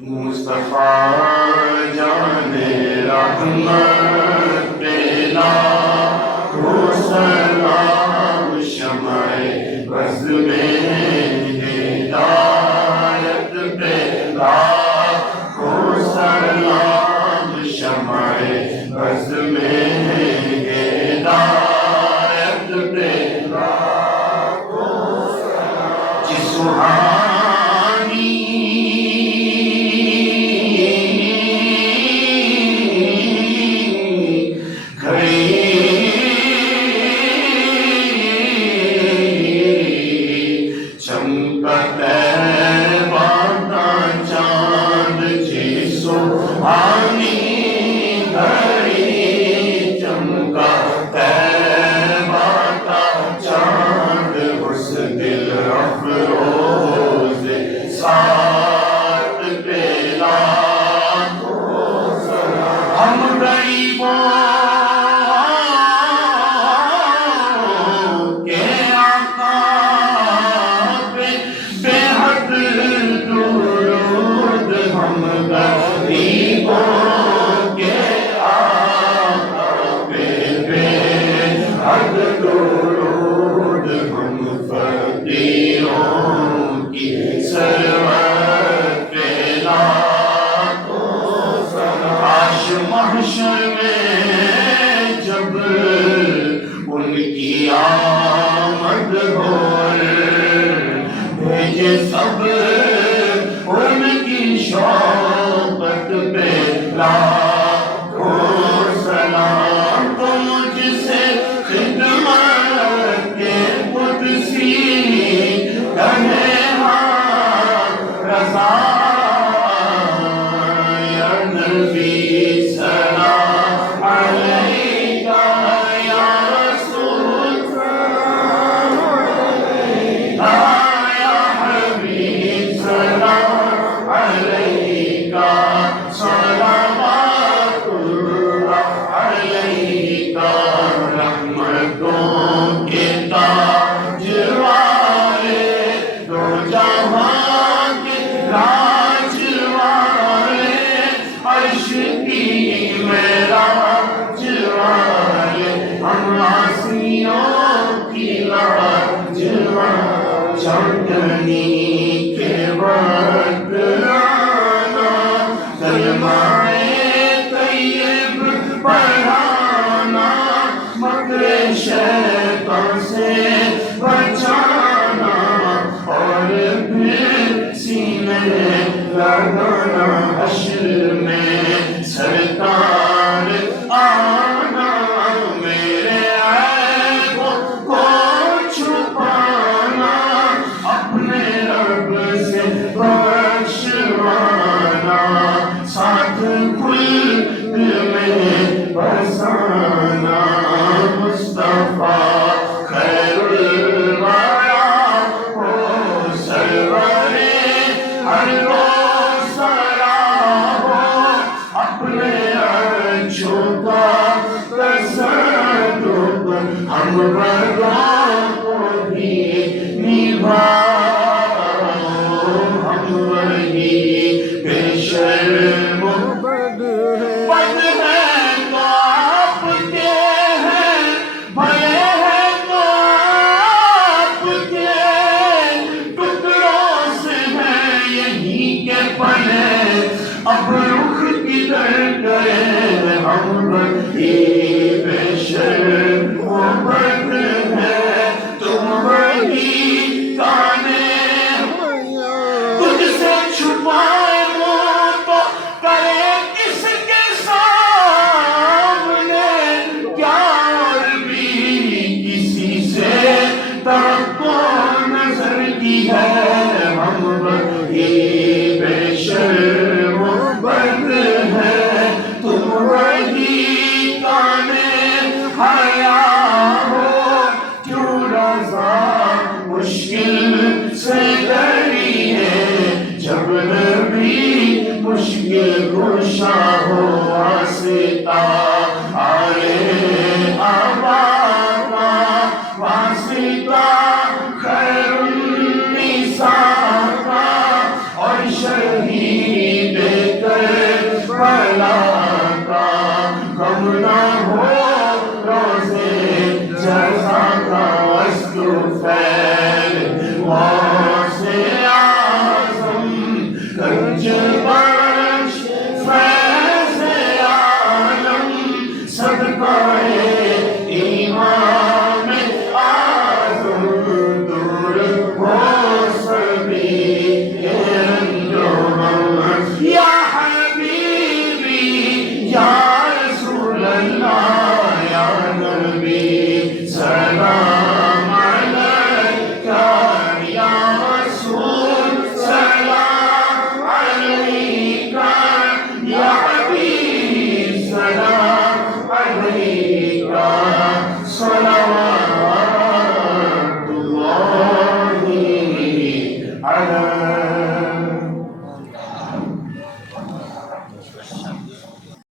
مصطفیٰ جان رحمت پیلا ہو سلام شمع بز میں ہدایت پیلا ہو سلام شمع بز میں ہدایت پیلا ہو سلام جس محشر میں جب ان کی آمد ہو بھیجے سب ان کی شوقت پہ لاکھوں سلام تو مجھ سے خدمت کے قدسی کہے ہاں رضا یا نبی چاندنی کے وقت آنا کلمہ طیب پڑھانا مکر شیطان سے بچانا اور پھر سینے لگانا حشر میں سرکار آنا میرے عیبوں کو چھپانا اپنے رب سے بخشوانا ساتھ خلق میں بسانا مصطفیٰ خیر الورا ہو سرور ہر روز سرا ہو اپنے اچھوں کا تصدق ہم بردوں کو بھی ہم وہی بے شرم بد ہیں تو آپ کے ہیں بھلے ہیں تو آپ کے ٹکڑوں سے ہیں یہی کے پلے اب رخ کدھر کریں ہم وہی بے شرم بد ہیں تم وہی تجھ سے چھپائے منہ تو کرے کس کے سامنے کیا اور بھی کسی سے توقع نظر کی ہے ہم وہی بے شرم بد ہیں تم وہی کانے حیا ہو کیوں رضا مشکل سے ڈری ہے جب نبی مشکل کشا ہو واسطہ آئے آبا کا واسطہ خیر النساء کا اور شہید tercüman